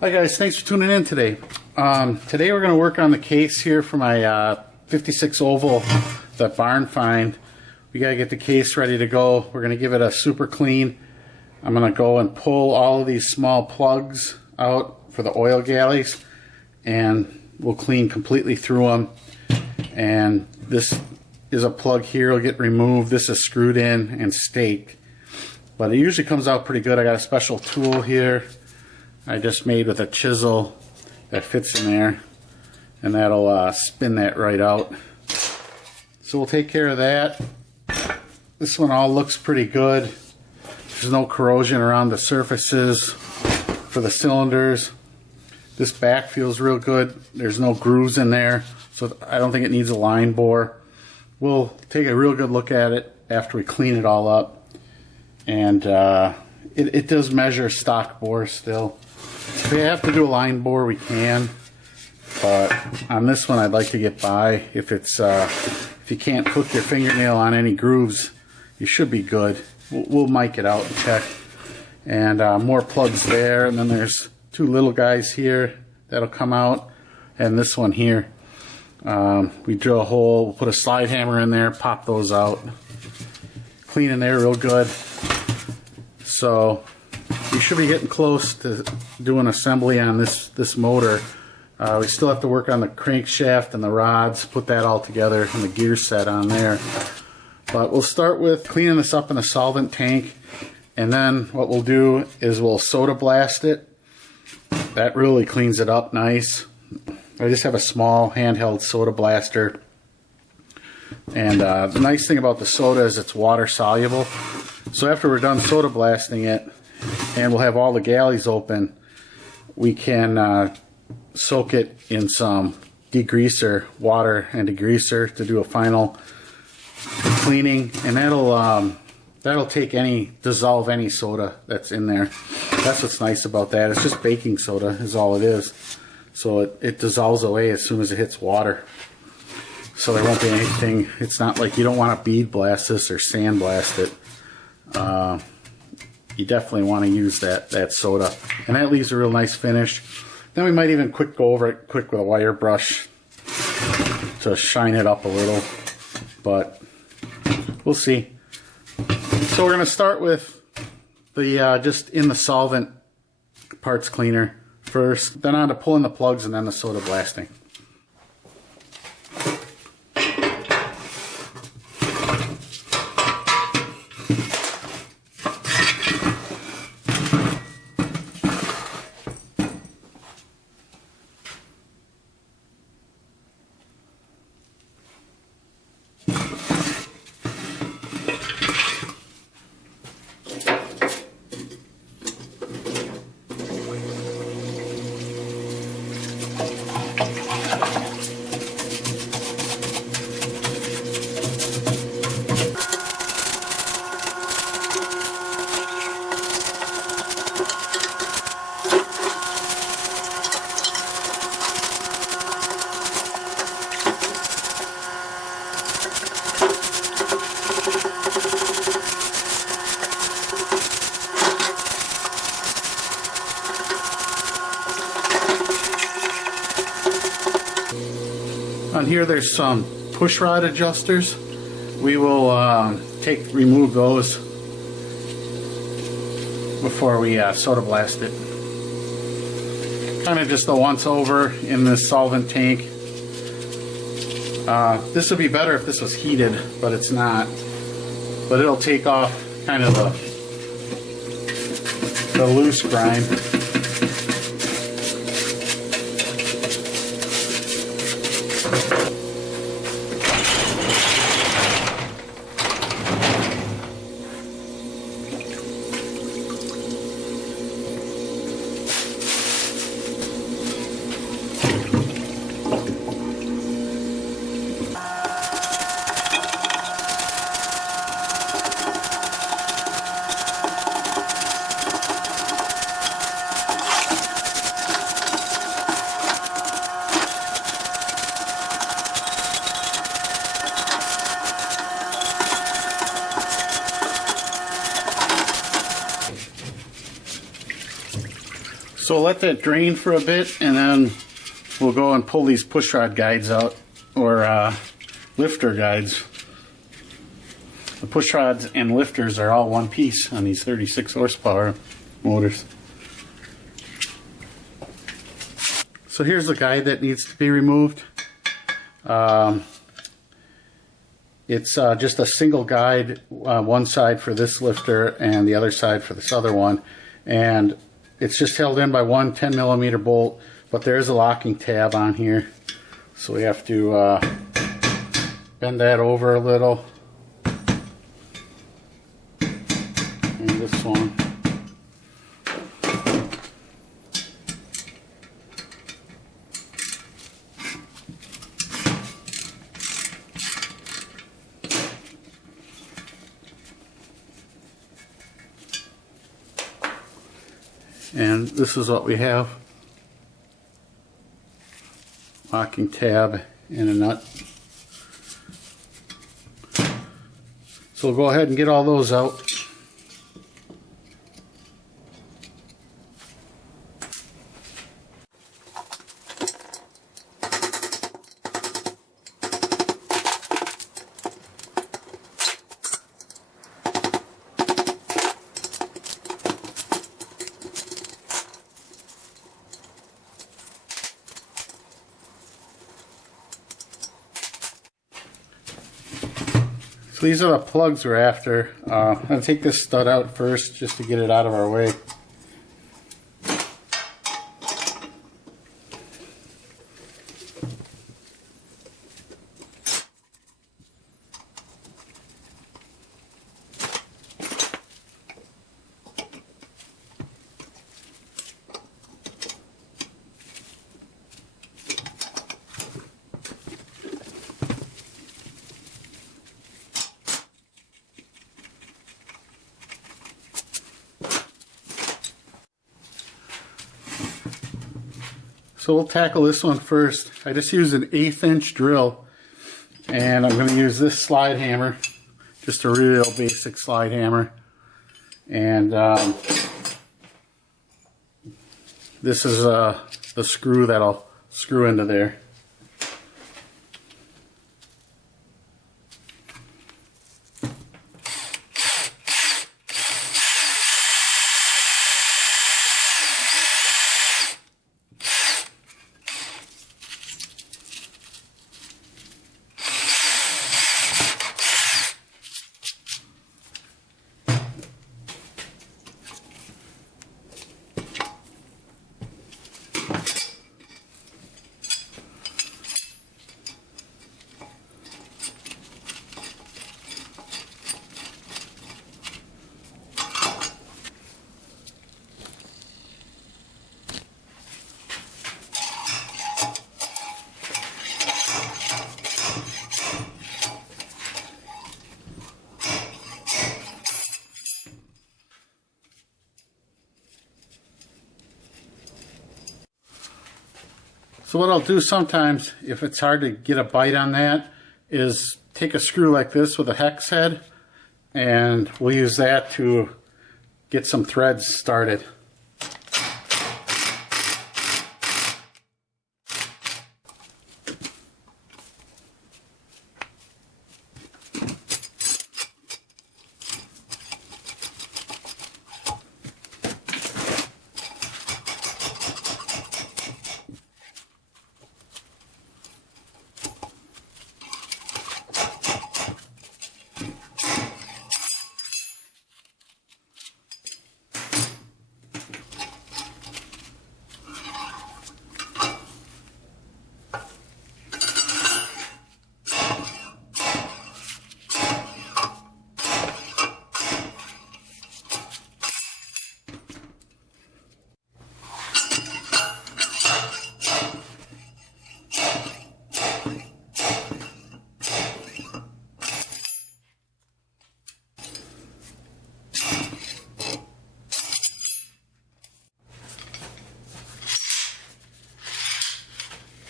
Hi guys, thanks for tuning in today. Today we're going to work on the case here for my 56 oval, that barn find. We got to get the case ready to go. We're going to give it a super clean. I'm going to go and pull all of these small plugs out for the oil galleys, and we'll clean completely through them. And this is a plug here, it'll get removed. This is screwed in and staked, but it usually comes out pretty good. I got a special tool here I just made with a chisel that fits in there, and that'll spin that right out. So we'll take care of that. This one all looks pretty good. There's no corrosion around the surfaces for the cylinders. This back feels real good. There's no grooves in there, so I don't think it needs a line bore. We'll take a real good look at it after we clean it all up. And it does measure stock bore still. If we have to do a line bore, we can, but on this one I'd like to get by. If you can't hook your fingernail on any grooves, you should be good. We'll mic it out and check. And more plugs there, and then there's two little guys here that'll come out, and this one here. We drill a hole, we'll put a slide hammer in there, pop those out, clean in there real good. So we should be getting close to doing assembly on this motor. We still have to work on the crankshaft and the rods, put that all together, and the gear set on there. But we'll start with cleaning this up in a solvent tank, and then what we'll do is we'll soda blast it. That really cleans it up nice. I just have a small handheld soda blaster, and the nice thing about the soda is it's water soluble. So after we're done soda blasting it, and we'll have all the galleys open, we can soak it in some degreaser, water and degreaser, to do a final cleaning, and that'll dissolve any soda that's in there. That's what's nice about that. It's just baking soda is all it is. So it dissolves away as soon as it hits water. So there won't be anything. It's not like you don't want to bead blast this or sand blast it. You definitely want to use that soda, and that leaves a real nice finish. Then we might even go over it quick with a wire brush to shine it up a little, but we'll see. So we're going to start with the just in the solvent parts cleaner first, then on to pulling the plugs, and then the soda blasting. On here there's some push rod adjusters. We will remove those before we soda blast it. Kind of just a once over in this solvent tank. This would be better if this was heated, but it's not. But it'll take off kind of the loose grime. So we'll let that drain for a bit, and then we'll go and pull these push rod guides out, or lifter guides. The push rods and lifters are all one piece on these 36 horsepower motors. So here's the guide that needs to be removed. It's just a single guide, one side for this lifter and the other side for this other one. And it's just held in by one 10mm bolt, but there is a locking tab on here. So we have to bend that over a little. And this one. And this is what we have. Locking tab and a nut. So we'll go ahead and get all those out. So these are the plugs we're after. I'm going to take this stud out first just to get it out of our way. So we'll tackle this one first. I just used an 1/8 inch drill, and I'm going to use this slide hammer, just a real basic slide hammer. And this is the screw that'll screw into there. So what I'll do sometimes, if it's hard to get a bite on that, is take a screw like this with a hex head, and we'll use that to get some threads started.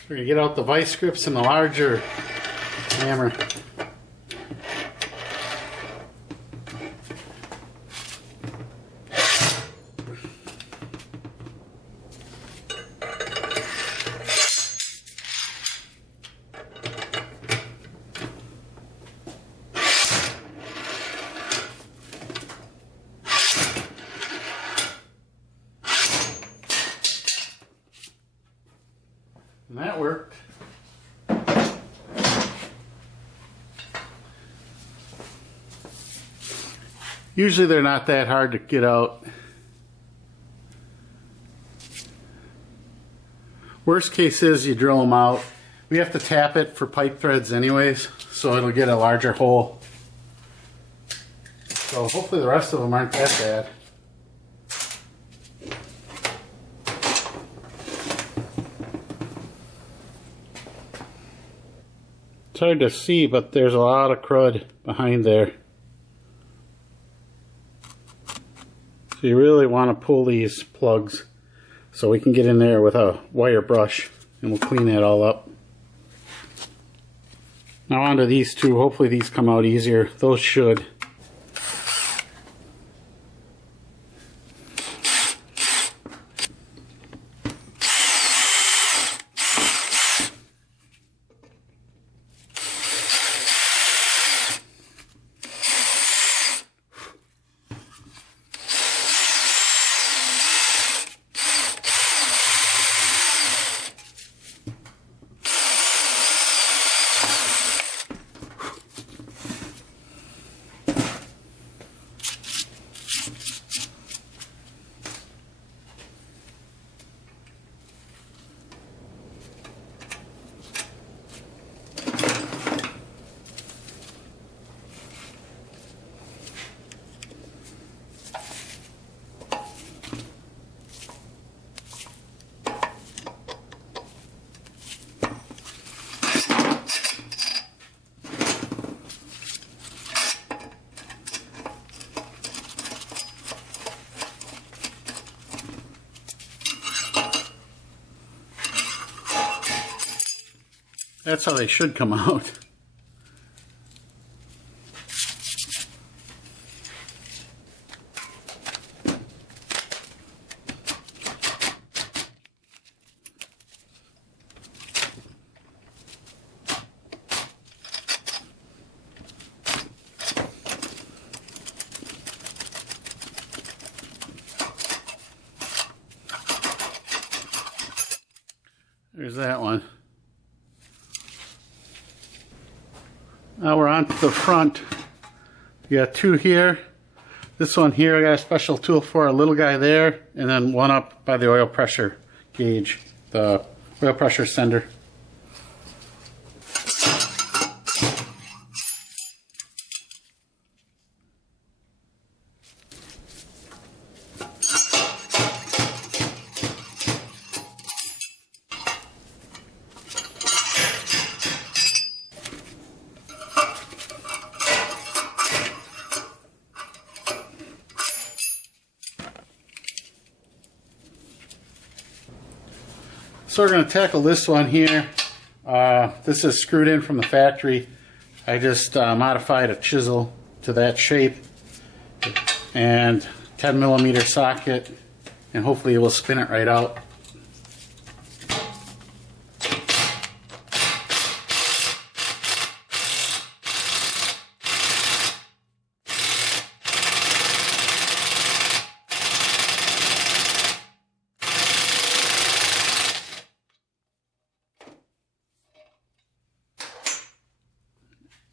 We're going to get out the vice grips and the larger hammer. Usually they're not that hard to get out. Worst case is you drill them out. We have to tap it for pipe threads anyways, so it'll get a larger hole. So hopefully the rest of them aren't that bad. It's hard to see, but there's a lot of crud behind there. So you really want to pull these plugs so we can get in there with a wire brush and we'll clean that all up. Now onto these two. Hopefully these come out easier. Those should. That's how they should come out. There's that one. Now we're on to the front. We got two here. This one here I got a special tool for, a little guy there, and then one up by the oil pressure gauge, the oil pressure sender. So we're going to tackle this one here. This is screwed in from the factory. I just modified a chisel to that shape and 10mm socket, and hopefully it will spin it right out.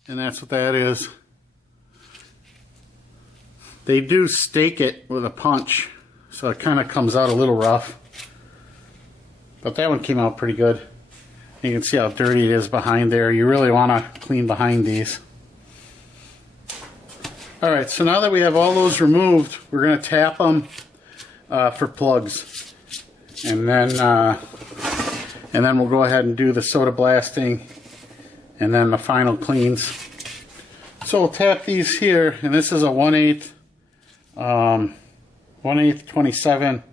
And that's what that is. They do stake it with a punch, so it kind of comes out a little rough. But that one came out pretty good. You can see how dirty it is behind there. You really want to clean behind these. Alright, so now that we have all those removed, we're going to tap them for plugs. And then we'll go ahead and do the soda blasting and then the final cleans. So we'll tap these here, and this is a 1/8 27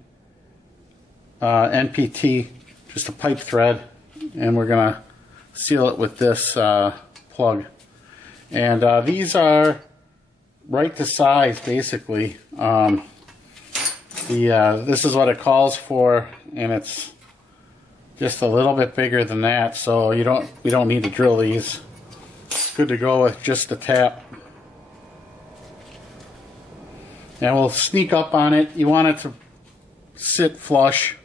NPT, just a pipe thread, and we're gonna seal it with this plug. And these are right to size, basically. This is what it calls for, and it's just a little bit bigger than that, so we don't need to drill these. It's good to go with just the tap. And we'll sneak up on it. You want it to sit flush.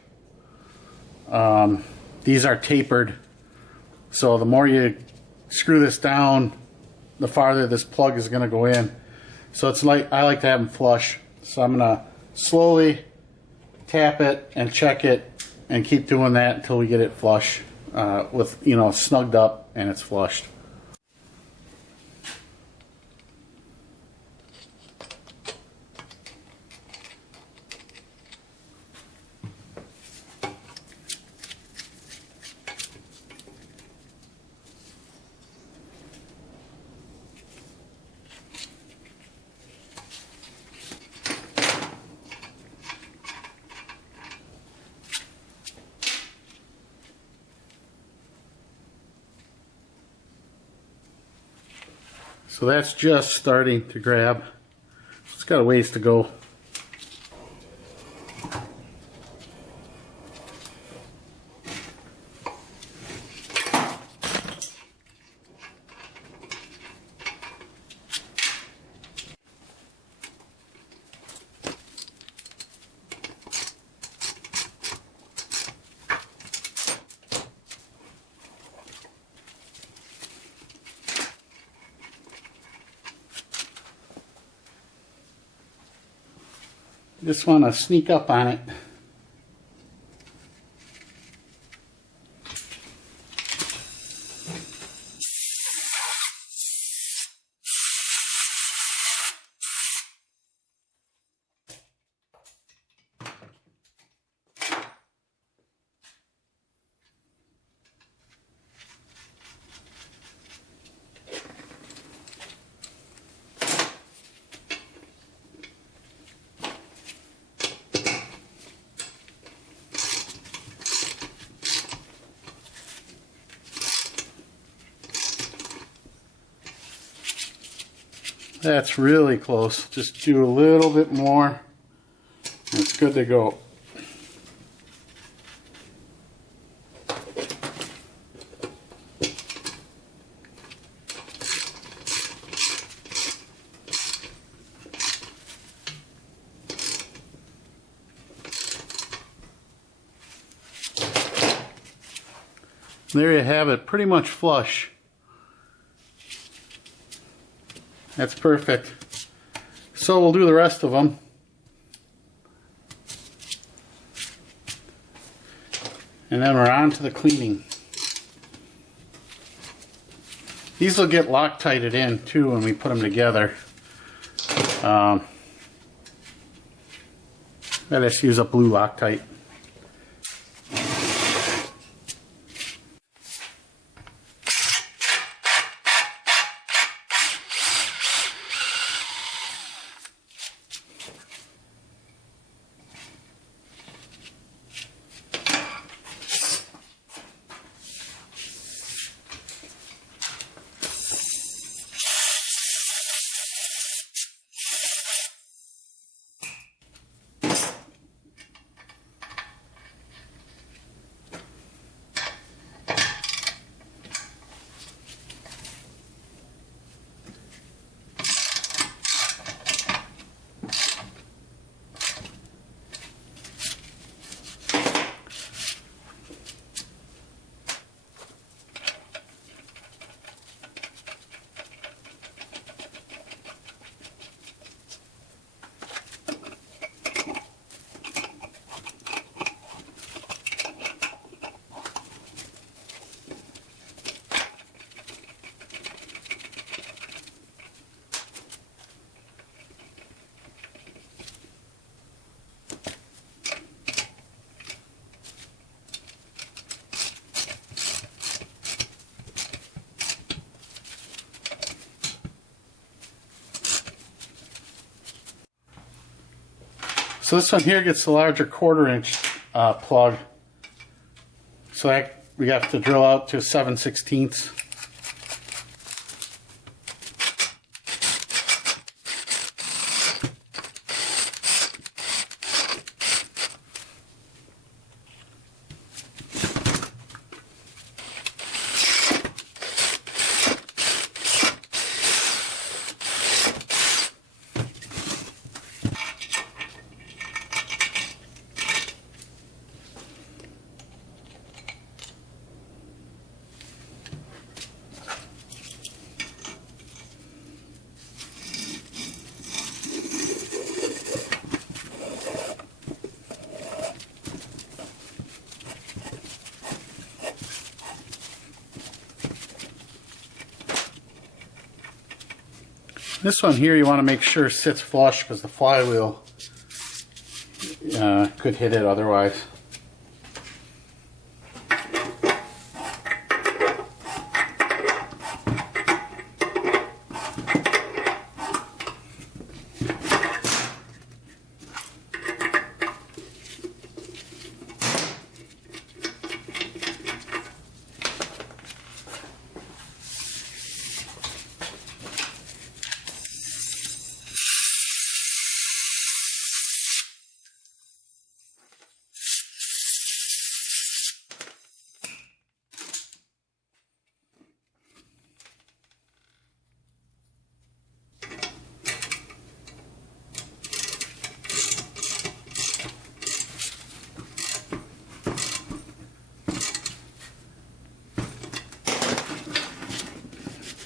These are tapered, so the more you screw this down, the farther this plug is going to go in. So it's like, I like to have them flush. So I'm gonna slowly tap it and check it and keep doing that until we get it flush with, you know, snugged up and it's flushed. So that's just starting to grab. It's got a ways to go. Just want to sneak up on it. That's really close. Just do a little bit more. It's good to go. There you have it, pretty much flush. That's perfect. So we'll do the rest of them. And then we're on to the cleaning. These will get Loctited in too when we put them together. I just use a blue Loctite. So this one here gets the larger 1/4" plug. So that we have to drill out to 7/16. This one here you want to make sure sits flush because the flywheel could hit it otherwise.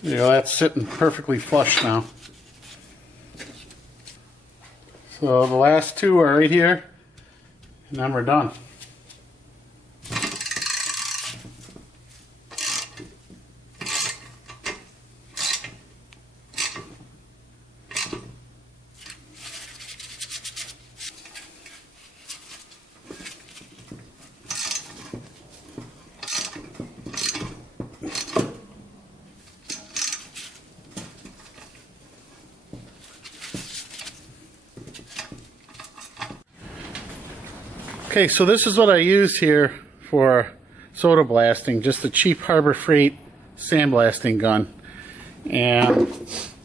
You know, that's sitting perfectly flush now. So the last two are right here, and then we're done. Okay, so this is what I use here for soda blasting, just a cheap Harbor Freight sandblasting gun. And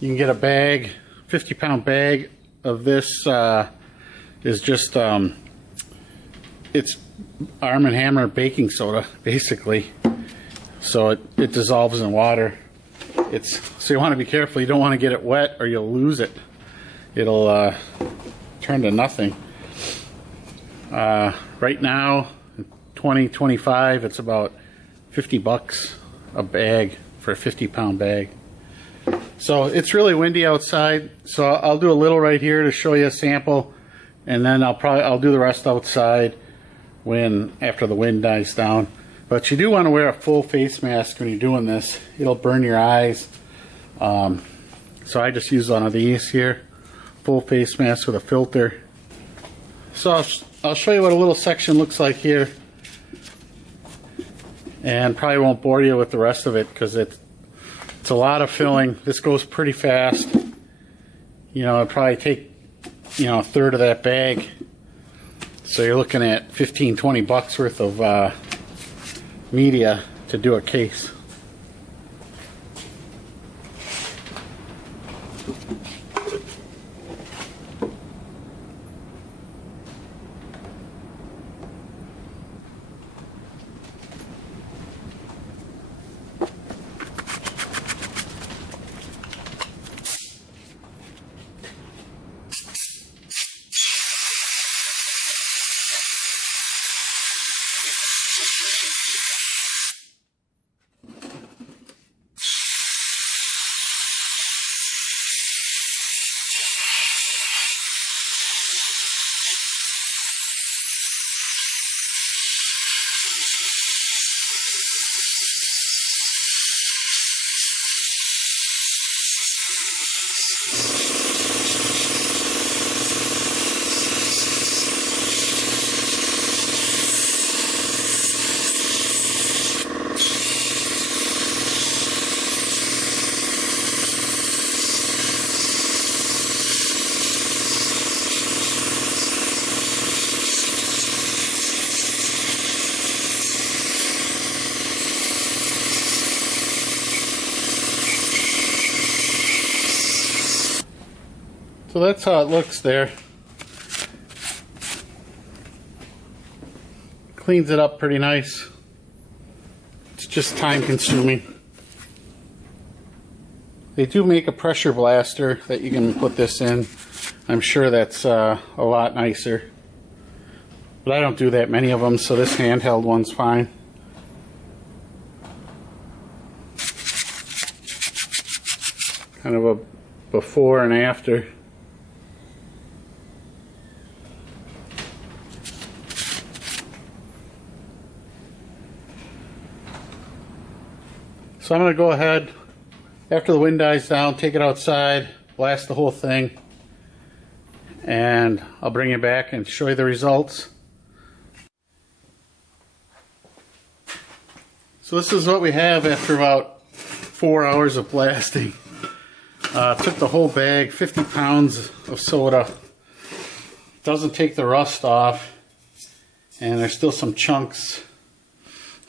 you can get a bag, 50-pound bag of this. Is just, it's Arm & Hammer baking soda, basically. So it dissolves in water. So you want to be careful. You don't want to get it wet or you'll lose it. It'll turn to nothing. Right now, 2025, it's about 50 bucks a bag for a 50-pound bag. So it's really windy outside, so I'll do a little right here to show you a sample, and then I'll do the rest outside after the wind dies down. But you do want to wear a full face mask when you're doing this. It'll burn your eyes. So I just use one of these here, full face mask with a filter. So I'll show you what a little section looks like here, and probably won't bore you with the rest of it because it's a lot of filling. This goes pretty fast. You know, it'll probably take, a third of that bag. So you're looking at 15-20 bucks worth of media to do a case. So that's how it looks there. Cleans it up pretty nice. It's just time consuming. They do make a pressure blaster that you can put this in. I'm sure that's a lot nicer. But I don't do that many of them, so this handheld one's fine. Kind of a before and after. So I'm going to go ahead, after the wind dies down, take it outside, blast the whole thing, and I'll bring you back and show you the results. So this is what we have after about 4 hours of blasting. Took the whole bag, 50 pounds of soda. Doesn't take the rust off, and there's still some chunks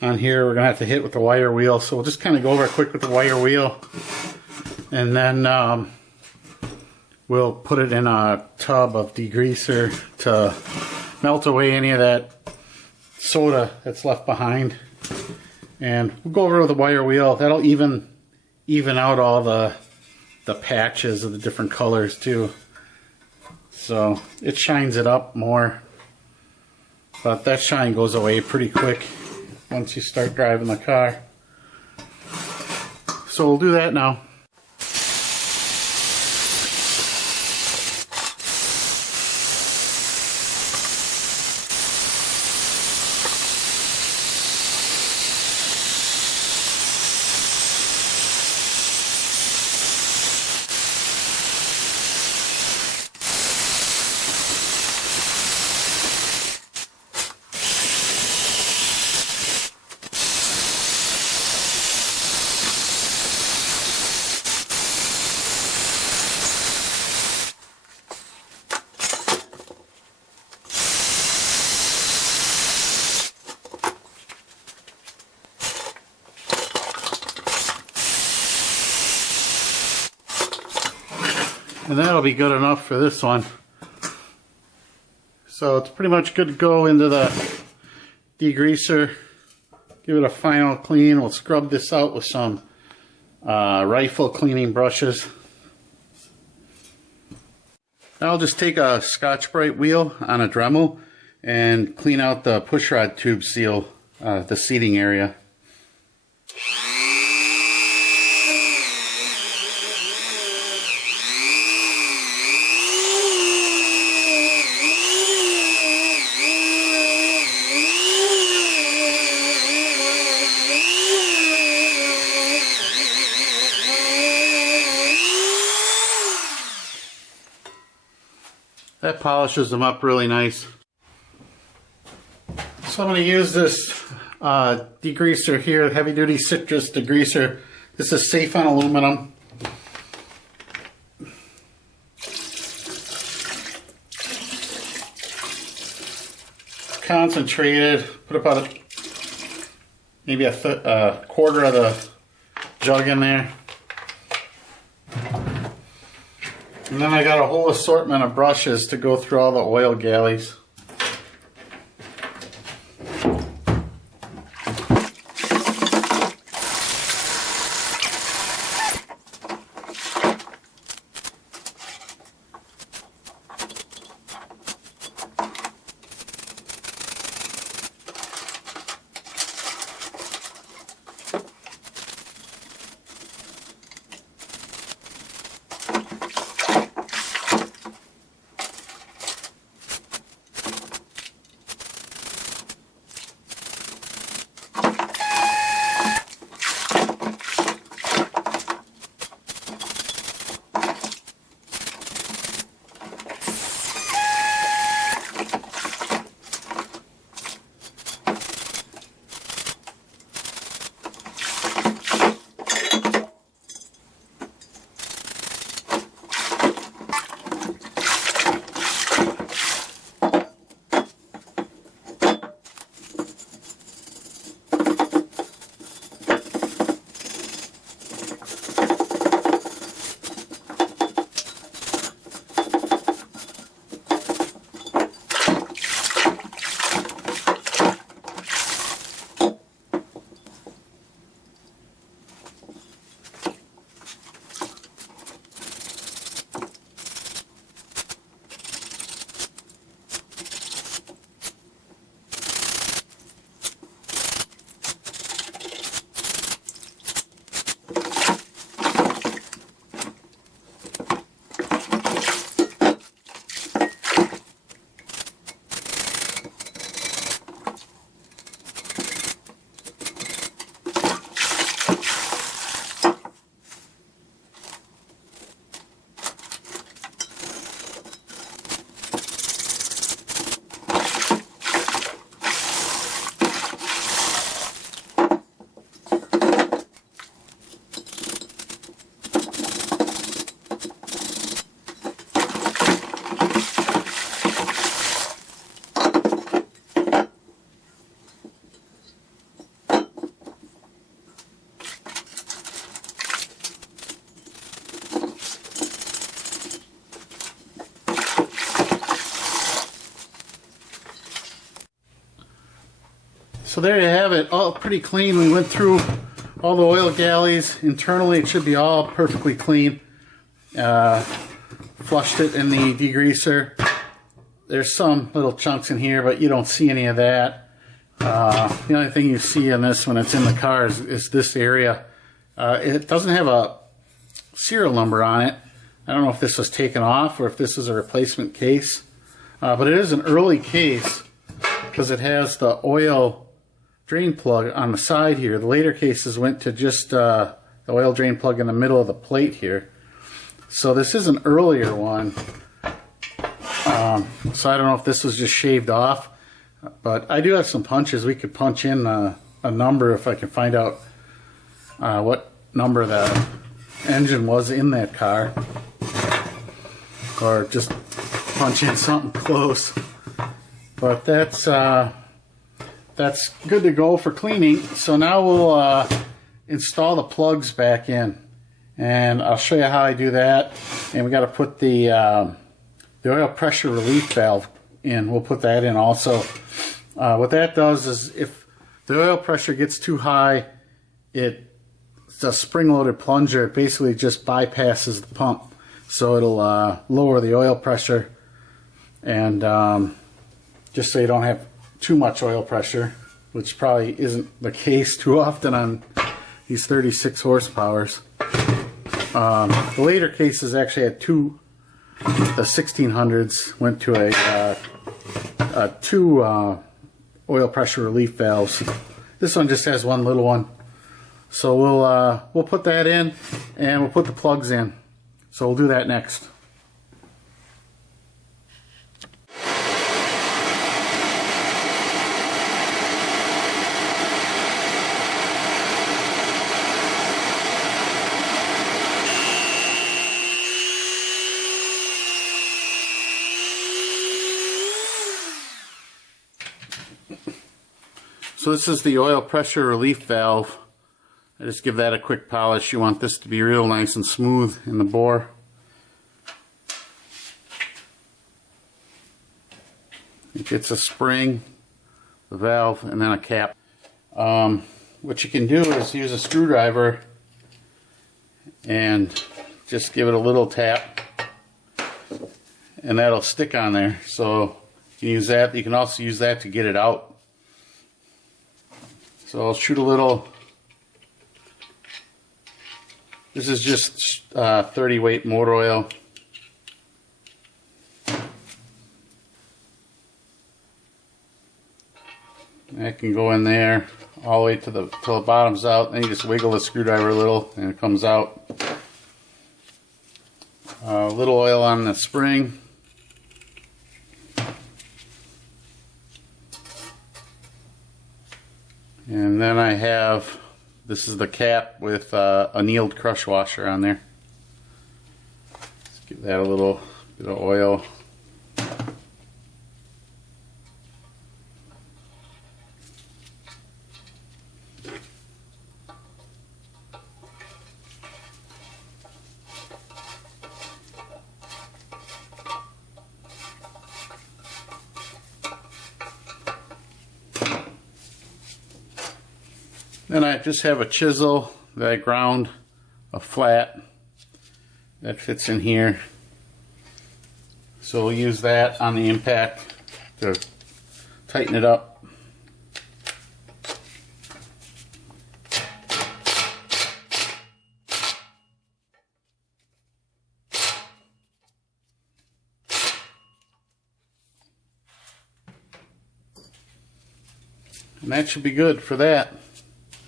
on here we're gonna have to hit with the wire wheel. So we'll just kind of go over it quick with the wire wheel, and then we'll put it in a tub of degreaser to melt away any of that soda that's left behind. And we'll go over with the wire wheel. That'll even out all the patches of the different colors too. So it shines it up more. But that shine goes away pretty quick once you start driving the car. So we'll do that now. And that'll be good enough for this one. So it's pretty much good to go into the degreaser. Give it a final clean. We'll scrub this out with some rifle cleaning brushes. Now I'll just take a Scotch-Brite wheel on a Dremel and clean out the pushrod tube seal, the seating area. That polishes them up really nice. So I'm going to use this degreaser here, heavy duty citrus degreaser. This is safe on aluminum. Concentrated, put about maybe a quarter of the jug in there. And then I got a whole assortment of brushes to go through all the oil galleys. So there you have it, all pretty clean. We went through all the oil galleys. Internally it should be all perfectly clean. Flushed it in the degreaser. There's some little chunks in here, but you don't see any of that. The only thing you see in this when it's in the car is this area. It doesn't have a serial number on it. I don't know if this was taken off or if this is a replacement case. But it is an early case because it has the oil drain plug on the side here. The later cases went to just the oil drain plug in the middle of the plate here. So this is an earlier one. So I don't know if this was just shaved off, but I do have some punches. We could punch in a number if I can find out what number the engine was in that car, or just punch in something close. But that's good to go for cleaning. So now we'll install the plugs back in, and I'll show you how I do that. And we got to put the oil pressure relief valve in. We'll put that in also. What that does is if the oil pressure gets too high, it's a spring-loaded plunger. It basically just bypasses the pump, so it'll lower the oil pressure, and just so you don't have too much oil pressure, which probably isn't the case too often on these 36 horsepowers. The later cases actually had two. The 1600s went to two oil pressure relief valves. This one just has one little one. So we'll put that in, and we'll put the plugs in. So we'll do that next. So this is the oil pressure relief valve. I just give that a quick polish. You want this to be real nice and smooth in the bore. It gets a spring, the valve, and then a cap. What you can do is use a screwdriver and just give it a little tap, and that'll stick on there. So you can use that. You can also use that to get it out. So I'll shoot a little. This is just 30 weight motor oil. That can go in there all the way till the bottom's out. Then you just wiggle the screwdriver a little and it comes out. A little oil on the spring. And then I have, this is the cap with annealed crush washer on there. Let's give that a little bit of oil. Then I just have a chisel that I ground a flat that fits in here. So we'll use that on the impact to tighten it up. And that should be good for that.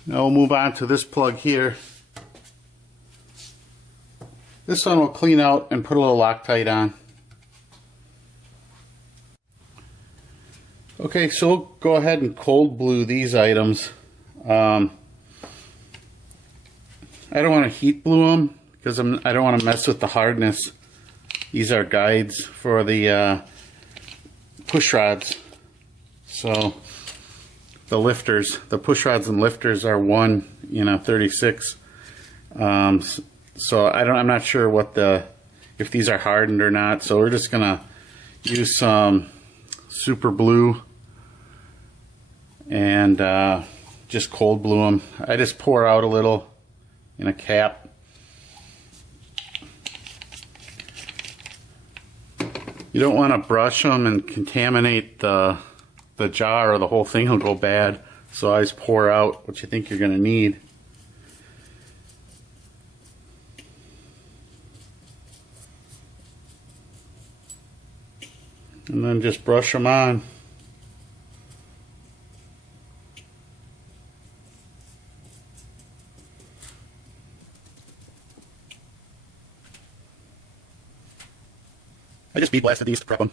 Now we'll move on to this plug here. This one will clean out and put a little Loctite on. Okay, so we'll go ahead and cold blue these items. I don't want to heat blue them because I don't want to mess with the hardness. These are guides for the push rods. So the lifters, the push rods and lifters are 1/36. So I'm not sure what if these are hardened or not. So we're just gonna use some super blue and just cold blew them. I just pour out a little in a cap. You don't want to brush them and contaminate the jar, or the whole thing will go bad. So I just pour out what you think you're going to need. And then just brush them on. I just bead blasted these to prep them.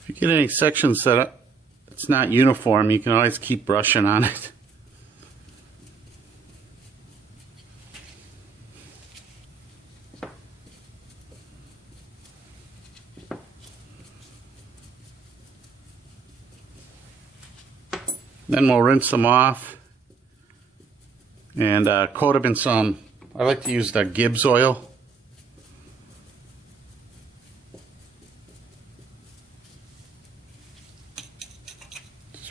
If you get any sections that it's not uniform, you can always keep brushing on it. Then we'll rinse them off and coat them in some, I like to use the Gibbs oil.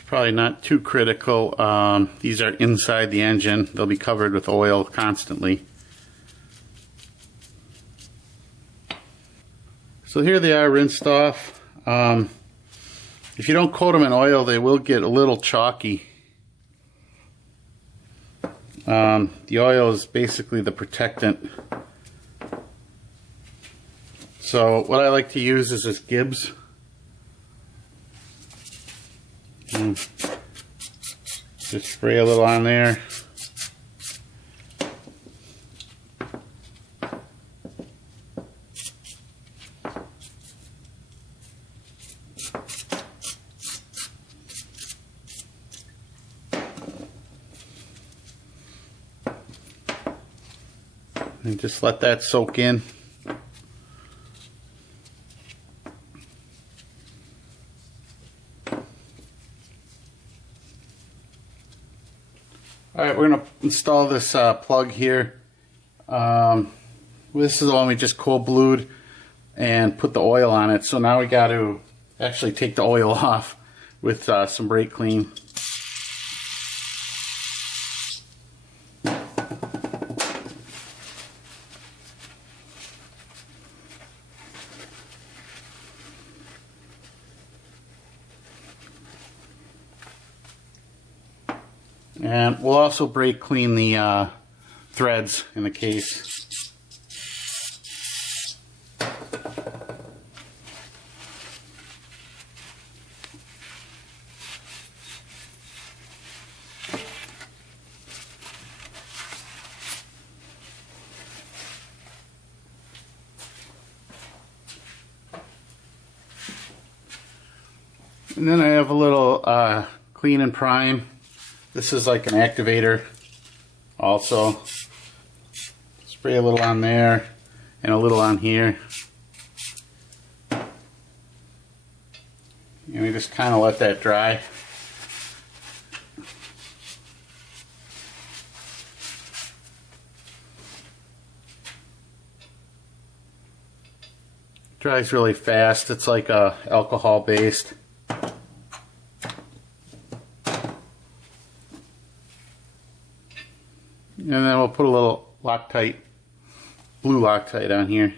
Probably not too critical. These are inside the engine. They'll be covered with oil constantly. So here they are rinsed off. If you don't coat them in oil, they will get a little chalky. The oil is basically the protectant. So what I like to use is this Gibbs. Just spray a little on there. And just let that soak in. Alright, we're going to install this plug here. This is the one we just cold blued and put the oil on it. So now we got to actually take the oil off with some brake clean. And we'll also brake clean the threads in the case. And then I have a little clean and prime. This is like an activator also. Spray a little on there and a little on here. And we just kind of let that dry. Dries really fast. It's like alcohol based. And then we'll put a little Loctite, blue Loctite on here.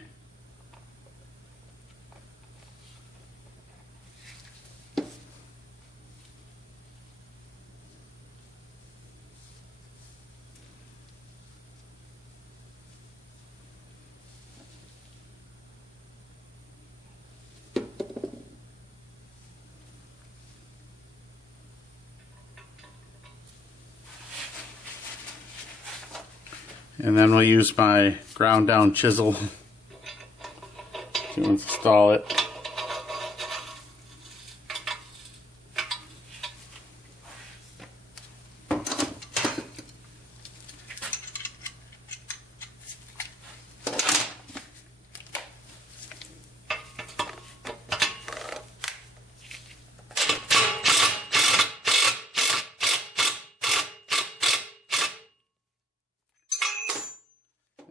And then we'll use my ground down chisel to install it.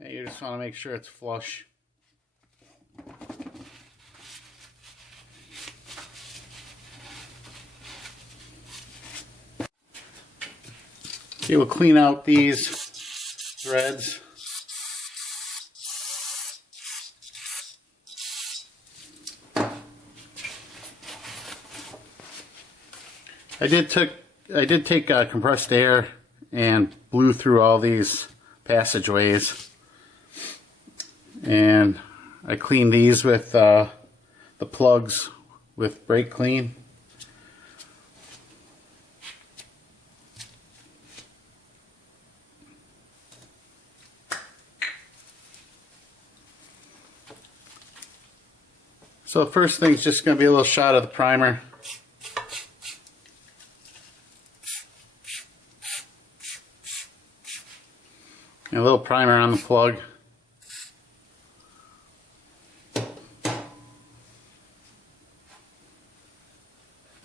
You just want to make sure it's flush. Okay, we'll clean out these threads. I did take compressed air and blew through all these passageways. And I cleaned these with the plugs with brake clean. So the first thing is just going to be a little shot of the primer. And a little primer on the plug.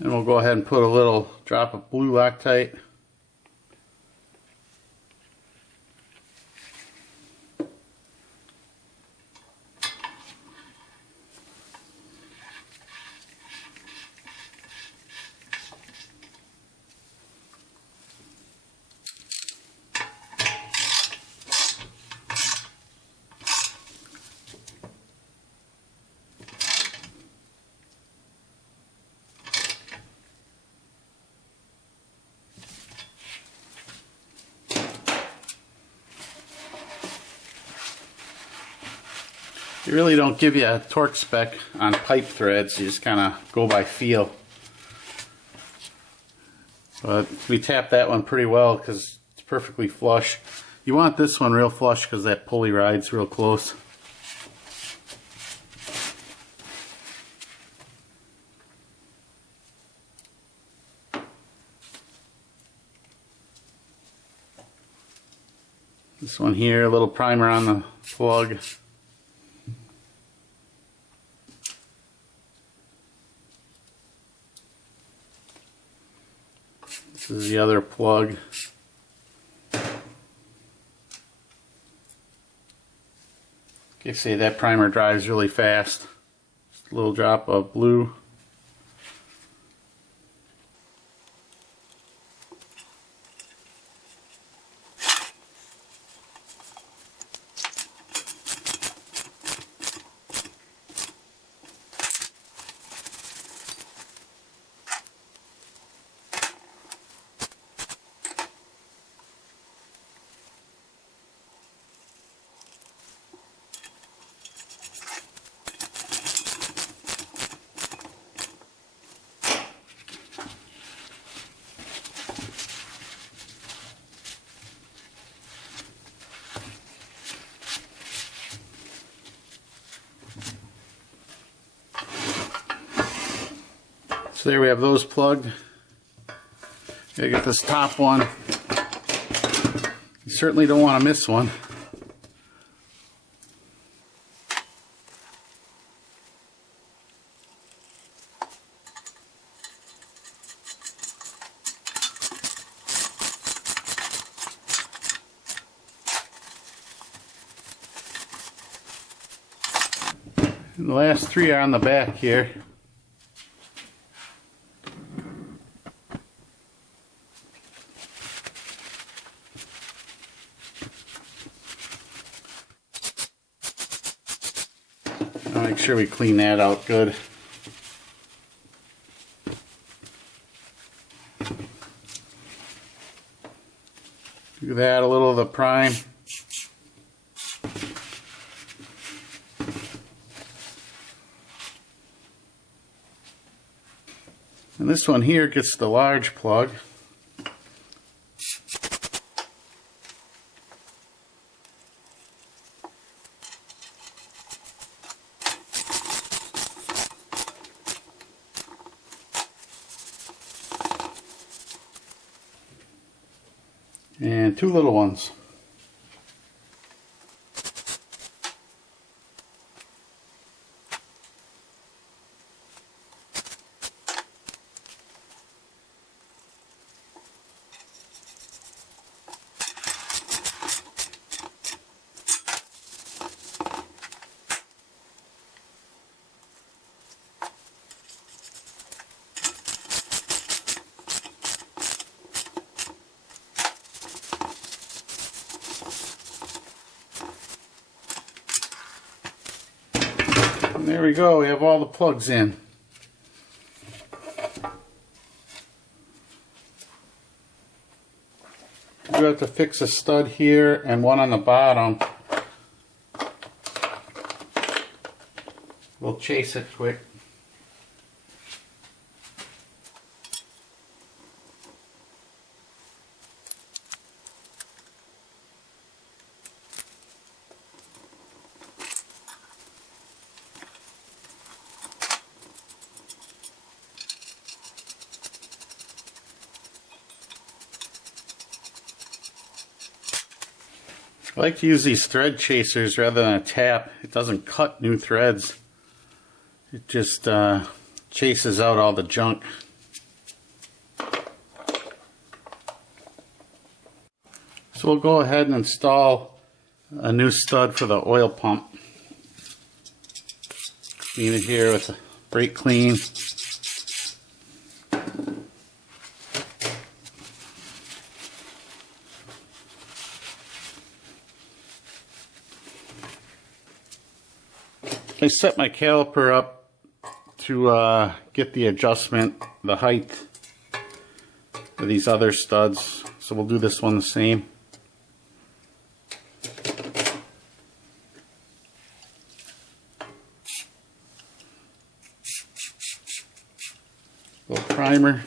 And we'll go ahead and put a little drop of blue Loctite. They really don't give you a torque spec on pipe threads, you just kind of go by feel. But we tapped that one pretty well because it's perfectly flush. You want this one real flush because that pulley rides real close. This one here, a little primer on the plug. This is the other plug. Okay, see that primer dries really fast. Just a little drop of blue. So there we have those plugged. Gotta get this top one. You certainly don't want to miss one. And the last three are on the back here. I'll make sure we clean that out good. Do that, a little of the prime. And this one here gets the large plug. and 2 little ones. And there we go, we have all the plugs in. We have to fix a stud here and one on the bottom. We'll chase it quick. I like to use these thread chasers rather than a tap. It doesn't cut new threads. It just chases out all the junk. So we'll go ahead and install a new stud for the oil pump. Clean it here with a brake clean. I set my caliper up to get the adjustment, the height of these other studs. So we'll do this one the same. Little primer.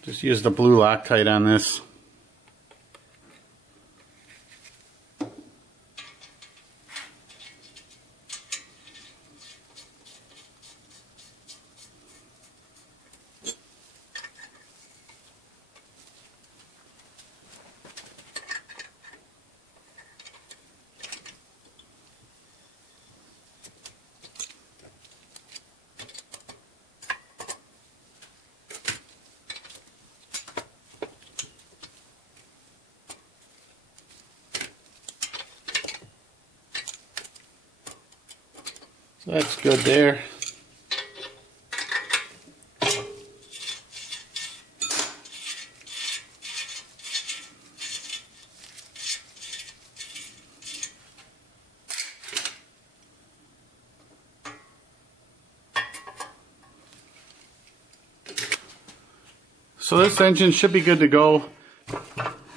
Just use the blue Loctite on this. So that's good there. So this engine should be good to go.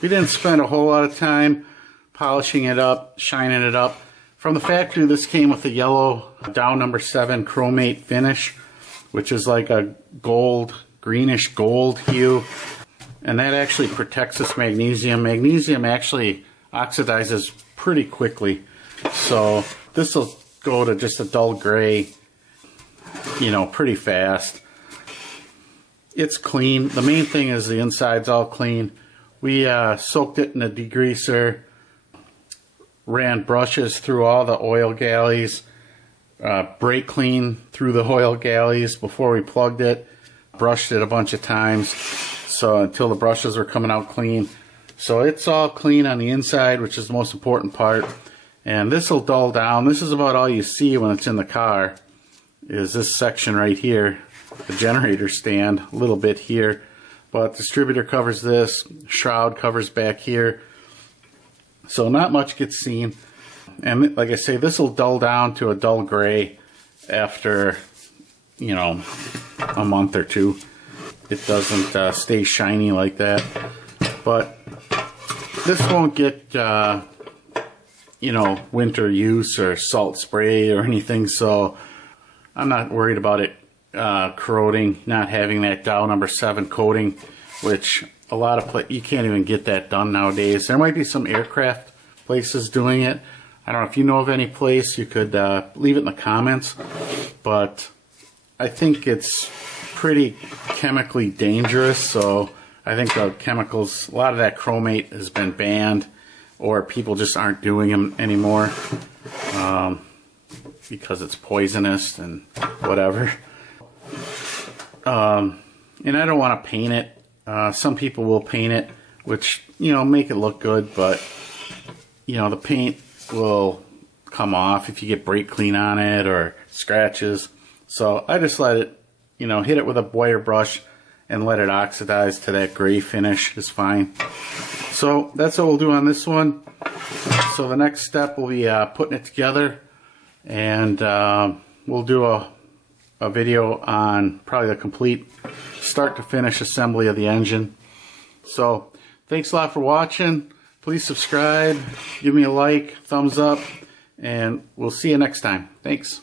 We didn't spend a whole lot of time polishing it up, shining it up. From the factory, this came with a yellow Dow number 7 chromate finish, which is like a gold, greenish gold hue. And that actually protects this magnesium. Magnesium actually oxidizes pretty quickly. So this will go to just a dull gray, you know, pretty fast. It's clean. The main thing is the inside's all clean. We soaked it in a degreaser, ran brushes through all the oil galleys, brake clean through the oil galleys before we plugged it, brushed it a bunch of times so until the brushes were coming out clean. So it's all clean on the inside, which is the most important part. And this will dull down. This is about all you see when it's in the car, is this section right here, the generator stand, a little bit here. But distributor covers this, shroud covers back here. So not much gets seen. And like I say, this will dull down to a dull gray after, you know, a month or two. It doesn't stay shiny like that. But this won't get, you know, winter use or salt spray or anything. So I'm not worried about it corroding, not having that Dow number 7 coating, which a lot of you can't even get that done nowadays. There might be some aircraft places doing it. I don't know if you know of any place. You could leave it in the comments. But I think it's pretty chemically dangerous, so I think the chemicals, a lot of that chromate has been banned, or people just aren't doing them anymore because it's poisonous and whatever. And I don't want to paint it. Some people will paint it, which, you know, make it look good, but, you know, the paint will come off if you get brake clean on it or scratches. So I just let it, you know, hit it with a wire brush and let it oxidize to that gray finish is fine. So that's what we'll do on this one. So the next step will be putting it together, and we'll do a video on probably the complete start to finish assembly of the engine. So thanks a lot for watching. Please subscribe, give me a like, thumbs up, and we'll see you next time. Thanks.